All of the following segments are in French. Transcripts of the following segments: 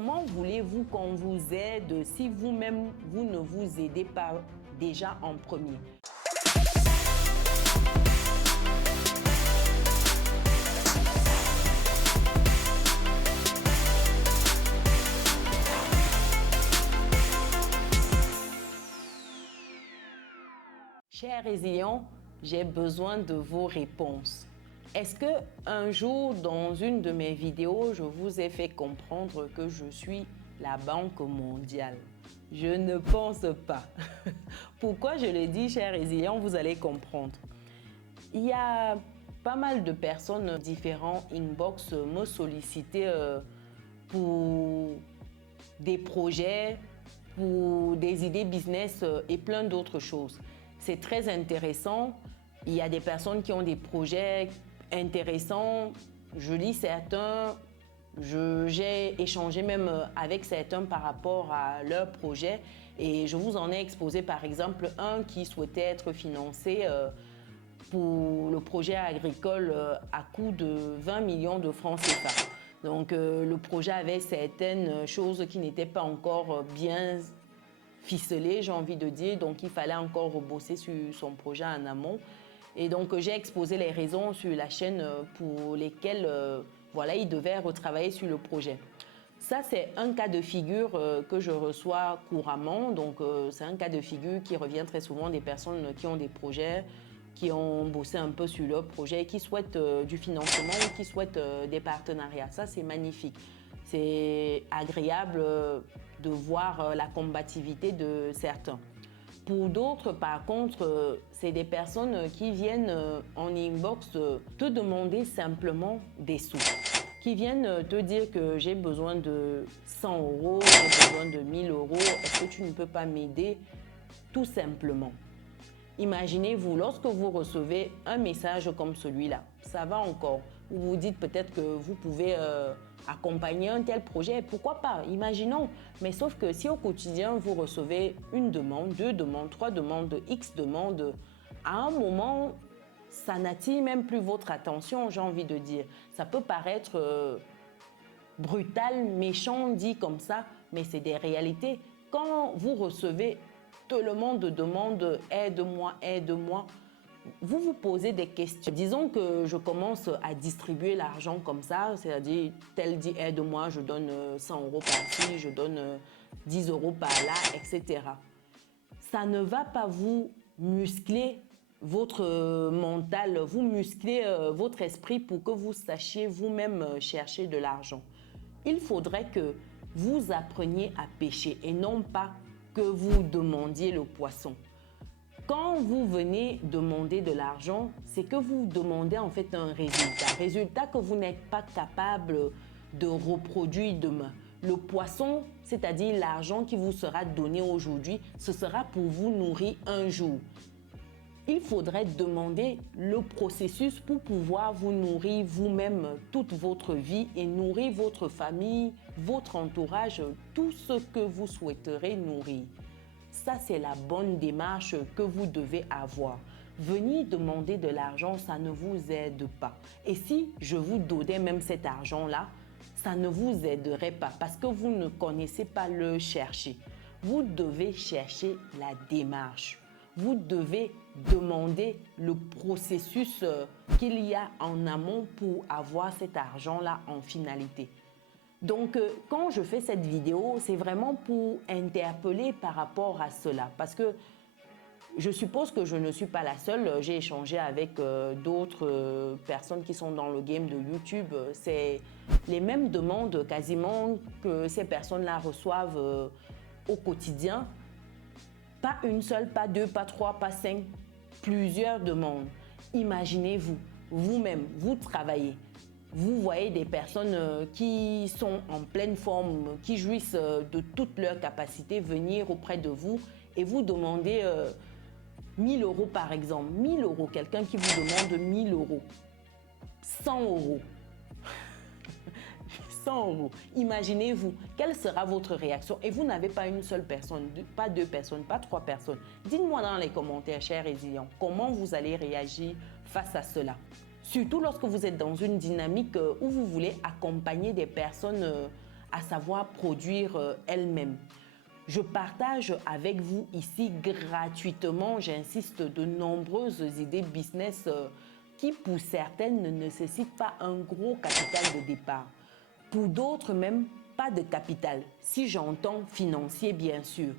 Comment voulez-vous qu'on vous aide si vous-même, vous ne vous aidez pas déjà en premier? Chers résilients, j'ai besoin de vos réponses. Est-ce que un jour, dans une de mes vidéos, je vous ai fait comprendre que je suis la Banque mondiale? Je ne pense pas. Pourquoi je le dis, chers résilients, vous allez comprendre. Il y a pas mal de personnes différents inbox me solliciter pour des projets, pour des idées business et plein d'autres choses. C'est très intéressant. Il y a des personnes qui ont des projets intéressants. Je lis certains. J'ai échangé même avec certains par rapport à leurs projets et je vous en ai exposé par exemple un qui souhaitait être financé pour le projet agricole à coût de 20 millions de francs CFA. Donc le projet avait certaines choses qui n'étaient pas encore bien ficelé, j'ai envie de dire, donc il fallait encore rebosser sur son projet en amont. Et donc j'ai exposé les raisons sur la chaîne pour lesquelles voilà, il devait retravailler sur le projet. Ça, c'est un cas de figure que je reçois couramment. Donc c'est un cas de figure qui revient très souvent des personnes qui ont des projets, qui ont bossé un peu sur leur projet, qui souhaitent du financement ou qui souhaitent des partenariats. Ça, c'est magnifique. C'est agréable de voir la combativité de certains. Pour d'autres, par contre, c'est des personnes qui viennent en inbox te demander simplement des sous. Qui viennent te dire que j'ai besoin de 100 euros, j'ai besoin de 1000 euros, est-ce que tu ne peux pas m'aider? Tout simplement. Imaginez-vous, lorsque vous recevez un message comme celui-là, ça va encore. Vous vous dites peut-être que vous pouvez accompagner un tel projet, pourquoi pas, imaginons. Mais sauf que si au quotidien, vous recevez une demande, 2 demandes, 3 demandes, X demandes, à un moment, ça n'attire même plus votre attention, j'ai envie de dire. Ça peut paraître brutal, méchant, dit comme ça, mais c'est des réalités. Quand vous recevez tout le monde demande « aide-moi, aide-moi », vous vous posez des questions. Disons que je commence à distribuer l'argent comme ça, c'est-à-dire tel dit aide-moi, je donne 100 euros par-ci, je donne 10 euros par-là, etc. Ça ne va pas vous muscler votre mental, vous muscler votre esprit pour que vous sachiez vous-même chercher de l'argent. Il faudrait que vous appreniez à pêcher et non pas que vous demandiez le poisson. Quand vous venez demander de l'argent, c'est que vous demandez en fait un résultat que vous n'êtes pas capable de reproduire demain. Le poisson, c'est-à-dire l'argent qui vous sera donné aujourd'hui, ce sera pour vous nourrir un jour. Il faudrait demander le processus pour pouvoir vous nourrir vous-même toute votre vie et nourrir votre famille, votre entourage, tout ce que vous souhaiterez nourrir. Ça, c'est la bonne démarche que vous devez avoir. Venir demander de l'argent, ça ne vous aide pas. Et si je vous donnais même cet argent-là, ça ne vous aiderait pas parce que vous ne connaissez pas le chercher. Vous devez chercher la démarche. Vous devez demander le processus qu'il y a en amont pour avoir cet argent-là en finalité. Donc, quand je fais cette vidéo, c'est vraiment pour interpeller par rapport à cela. Parce que je suppose que je ne suis pas la seule. J'ai échangé avec d'autres personnes qui sont dans le game de YouTube. C'est les mêmes demandes quasiment que ces personnes-là reçoivent au quotidien. Pas une seule, pas deux, pas trois, pas cinq, plusieurs demandes. Imaginez-vous, vous-même, vous travaillez. Vous voyez des personnes qui sont en pleine forme, qui jouissent de toutes leurs capacités, venir auprès de vous et vous demander 1000 euros par exemple. 1000 euros, quelqu'un qui vous demande 1000 euros. 100 euros. 100 euros. Imaginez-vous, quelle sera votre réaction? Et vous n'avez pas une seule personne, pas deux personnes, pas trois personnes. Dites-moi dans les commentaires, chers résilients, comment vous allez réagir face à cela. Surtout lorsque vous êtes dans une dynamique où vous voulez accompagner des personnes à savoir produire elles-mêmes. Je partage avec vous ici gratuitement, j'insiste, de nombreuses idées business qui pour certaines ne nécessitent pas un gros capital de départ. Pour d'autres même, pas de capital, si j'entends financier bien sûr.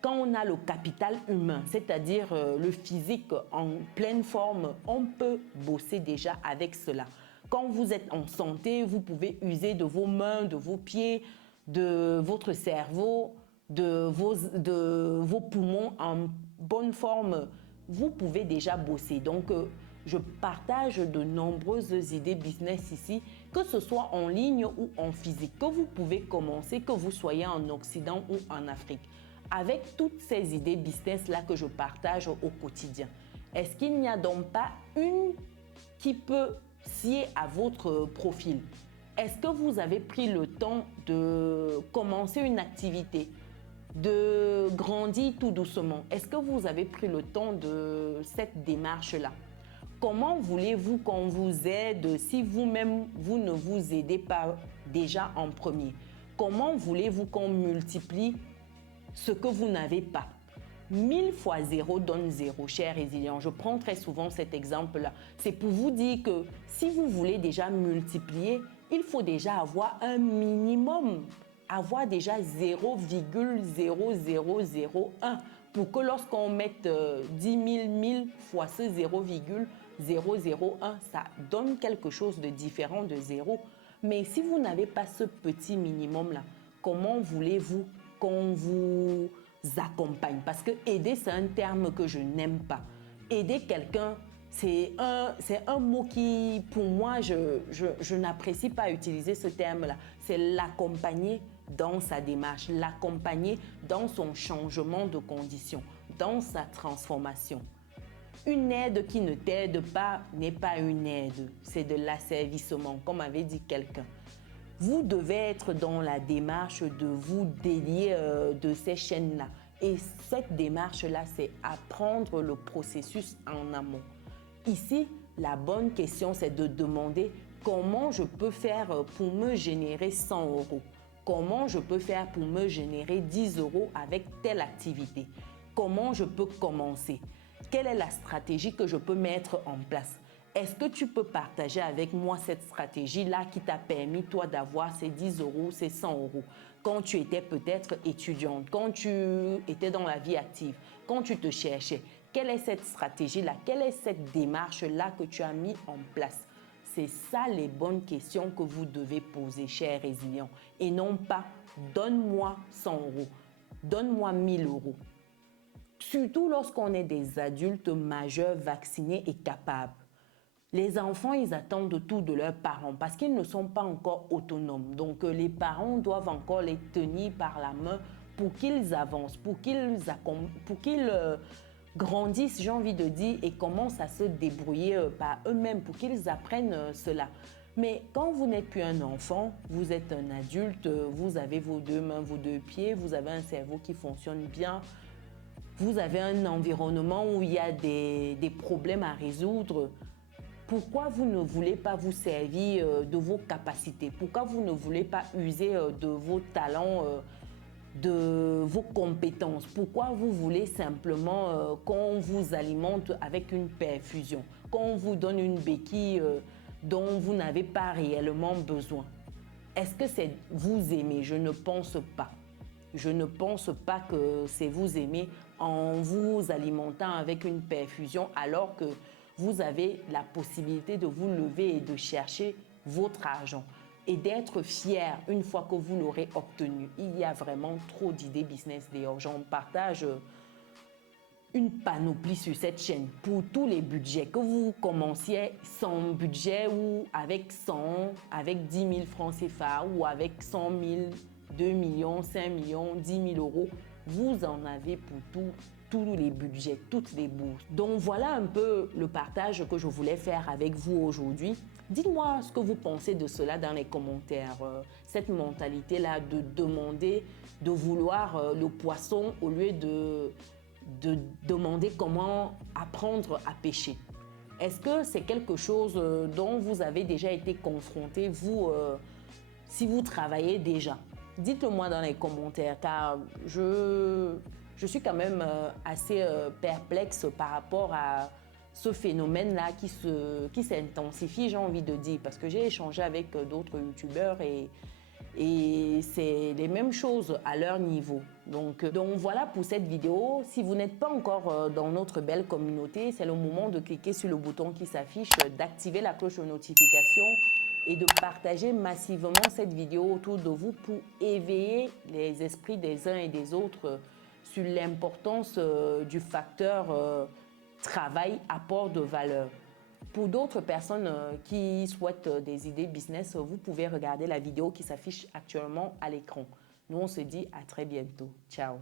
Quand on a le capital humain, c'est-à-dire le physique en pleine forme, on peut bosser déjà avec cela. Quand vous êtes en santé, vous pouvez user de vos mains, de vos pieds, de votre cerveau, de vos poumons en bonne forme. Vous pouvez déjà bosser. Donc, je partage de nombreuses idées business ici, que ce soit en ligne ou en physique, que vous pouvez commencer, que vous soyez en Occident ou en Afrique. Avec toutes ces idées business-là que je partage au quotidien, est-ce qu'il n'y a donc pas une qui peut scier à votre profil? Est-ce que vous avez pris le temps de commencer une activité, de grandir tout doucement? Est-ce que vous avez pris le temps de cette démarche-là? Comment voulez-vous qu'on vous aide si vous-même, vous ne vous aidez pas déjà en premier? Comment voulez-vous qu'on multiplie ce que vous n'avez pas? 1000 fois 0 donne 0, cher résilient. Je prends très souvent cet exemple-là. C'est pour vous dire que si vous voulez déjà multiplier, il faut déjà avoir un minimum, avoir déjà 0,0001 pour que lorsqu'on mette 10 000, 1000 fois ce 0,001, ça donne quelque chose de différent de 0. Mais si vous n'avez pas ce petit minimum-là, comment voulez-vous qu'on vous accompagne? Parce que aider, c'est un terme que je n'aime pas. Aider quelqu'un, c'est un mot qui, pour moi, je n'apprécie pas utiliser ce terme-là. C'est l'accompagner dans sa démarche, l'accompagner dans son changement de condition, dans sa transformation. Une aide qui ne t'aide pas n'est pas une aide, c'est de l'asservissement, comme avait dit quelqu'un. Vous devez être dans la démarche de vous délier de ces chaînes-là. Et cette démarche-là, c'est apprendre le processus en amont. Ici, la bonne question, c'est de demander comment je peux faire pour me générer 100 euros. Comment je peux faire pour me générer 10 euros avec telle activité? Comment je peux commencer? Quelle est la stratégie que je peux mettre en place? Est-ce que tu peux partager avec moi cette stratégie-là qui t'a permis, toi, d'avoir ces 10 euros, ces 100 euros, quand tu étais peut-être étudiante, quand tu étais dans la vie active, quand tu te cherchais? Quelle est cette stratégie-là? Quelle est cette démarche-là que tu as mis en place? C'est ça les bonnes questions que vous devez poser, chers résilients. Et non pas « donne-moi 100 euros, donne-moi 1000 euros ». Surtout lorsqu'on est des adultes majeurs, vaccinés et capables. Les enfants, ils attendent tout de leurs parents parce qu'ils ne sont pas encore autonomes. Donc, les parents doivent encore les tenir par la main pour qu'ils avancent, pour qu'ils grandissent, j'ai envie de dire, et commencent à se débrouiller par eux-mêmes, pour qu'ils apprennent cela. Mais quand vous n'êtes plus un enfant, vous êtes un adulte, vous avez vos deux mains, vos deux pieds, vous avez un cerveau qui fonctionne bien, vous avez un environnement où il y a des problèmes à résoudre. Pourquoi vous ne voulez pas vous servir de vos capacités? Pourquoi vous ne voulez pas user de vos talents, de vos compétences? Pourquoi vous voulez simplement qu'on vous alimente avec une perfusion, qu'on vous donne une béquille dont vous n'avez pas réellement besoin? Est-ce que c'est vous aimer? Je ne pense pas. Je ne pense pas que c'est vous aimer en vous alimentant avec une perfusion alors que vous avez la possibilité de vous lever et de chercher votre argent et d'être fier une fois que vous l'aurez obtenu. Il y a vraiment trop d'idées business d'ailleurs. J'en partage une panoplie sur cette chaîne pour tous les budgets. Que vous commenciez sans budget ou avec 100, avec 10 000 francs CFA ou avec 100 000, 2 millions, 5 millions, 10 000 euros, vous en avez pour tous les budgets, toutes les bourses. Donc voilà un peu le partage que je voulais faire avec vous aujourd'hui. Dites-moi ce que vous pensez de cela dans les commentaires. Cette mentalité-là de demander, de vouloir le poisson au lieu de demander comment apprendre à pêcher. Est-ce que c'est quelque chose dont vous avez déjà été confronté, vous, si vous travaillez déjà? Dites-le moi dans les commentaires car je suis quand même assez perplexe par rapport à ce phénomène-là qui s'intensifie, j'ai envie de dire, parce que j'ai échangé avec d'autres youtubeurs et c'est les mêmes choses à leur niveau. Donc voilà pour cette vidéo. Si vous n'êtes pas encore dans notre belle communauté, c'est le moment de cliquer sur le bouton qui s'affiche, d'activer la cloche de notification et de partager massivement cette vidéo autour de vous pour éveiller les esprits des uns et des autres sur l'importance du facteur travail, apport de valeur. Pour d'autres personnes qui souhaitent des idées business, vous pouvez regarder la vidéo qui s'affiche actuellement à l'écran. Nous, on se dit à très bientôt. Ciao!